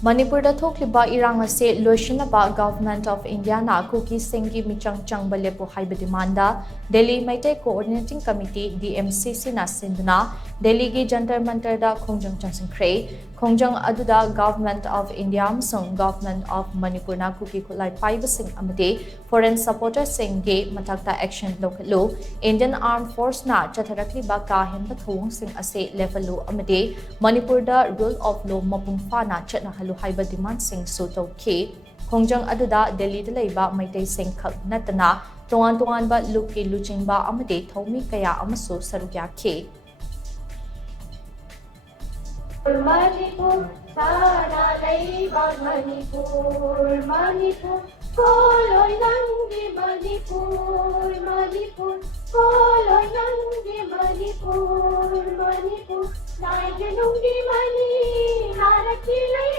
Manipur da thokliba irang ase loishinnaba Government of India na Kuki Singi Meechang Changba Leppu haiba demanda Delhi Meitei Coordinating Committee DMCC na shinduna Delhi gi Jantar Mantar Da Khongjang Changsinkhre Khongjang aduda Government of India amsung Government of Manipur na Kuki khulai paiba sing amade foreign supporter sing ge matakta action lokalo Indian Armed Force na chatharakliba ka henba thong sing ase level amade Manipur da rule of law mapung fa na chatna haiba demand sing so tawki Khongjang aduda Delhi da leiba Meitei sing khak natana tongan ba luki luchingba amade thomi kaya amaso sarugya ke Manipur sana leiba Manipur Manipur koloi nangi Manipur Manipur koloi nangi Manipur Manipur nai genungi mani haraki lai